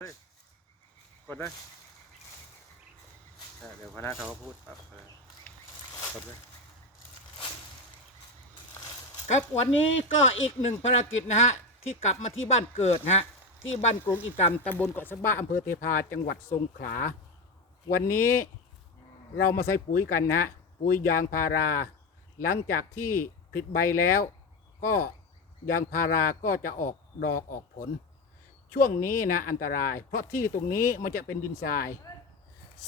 เฮ้ยกดเลยอะเดี๋ยวพนักเขาก็พูดปรับเออกดเลยครับวันนี้ก็อีกหนึ่งภารกิจนะฮะที่กลับมาที่บ้านเกิดนะฮะที่บ้านกรุงอิกรรมตำบลเกาะสะบ้าอำเภอเทพาจังหวัดสงขลา วันนี้เรามาใส่ปุ๋ยกันนะฮะปุ๋ยยางพารา หลังจากที่ผลิใบแล้ว ก็ยางพาราก็จะออกดอกออกผล ช่วงนี้นะอันตราย เพราะที่ตรงนี้มันจะเป็นดินทราย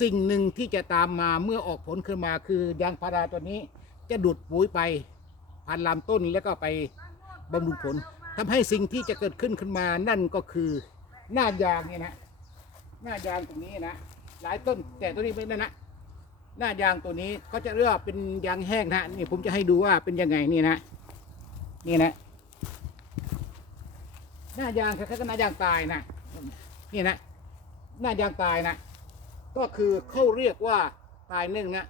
สิ่งหนึ่งที่จะตามมาเมื่อออกผลขึ้นมาคือยางพาราตัวนี้ จะดูดปุ๋ยไปพันลำต้นแล้วก็ไปบำรุงผลทำให้สิ่งที่จะเกิดขึ้นขึ้นมานั่นก็คือหน้ายางเนี่ยนะหน้ายางตรงนี้นะหลายต้นแต่ตัวนี้ไม่นั่นนะหน้ายางตัวนี้เขาจะเรียกว่าเป็นยางแห้งนะนี่ผมจะให้ดูว่าเป็นยังไงนี่นะนี่นะ หน้ายางคล้ายๆกับหน้ายางตายนะนี่นะหน้ายางตายนะก็คือเขาเรียกว่าตายนึ่งนะ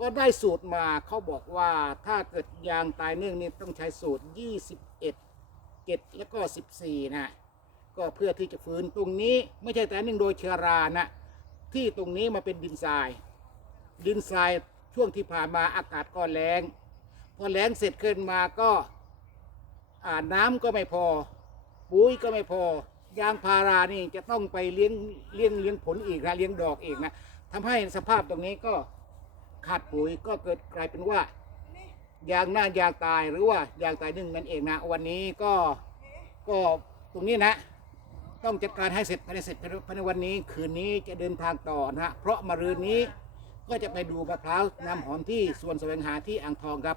ก็ได้สูตรมาเขาบอกว่าถ้าเกิดยางตายเนื่องนี่ต้องใช้สูตร 21เกตแล้วก็ 14 นะ ก็เพื่อที่จะฟื้นตรงนี้ไม่ใช่แต่หนึ่งโดยเชื้อรานะ ที่ตรงนี้มาเป็นดินทราย ดินทรายช่วงที่ผ่านมาอากาศก็แรงพอแรงเสร็จขึ้นมาก็อ่าน้ำก็ไม่พอ ปุ๋ยก็ไม่พอยางพารานี่จะต้องไปเลี้ยงเลี้ยงเลี้ยงผลอีกนะเลี้ยงดอกอีกนะทำให้สภาพตรงนี้ก็ขาดปุ๋ยก็เกิดกลายเป็นว่ายางหน้ายางตายหรือว่ายางตายนึ่งนั่นเองนะวันนี้ก็ก็ตรงนี้นะ ต้องจัดการให้เสร็จภายในเสร็จภายในวันนี้ คืนนี้จะเดินทางต่อนะเพราะมะรืนนี้ก็จะไปดูมะพร้าวน้ำหอมที่สวนแสวงหาที่อ่างทองครับ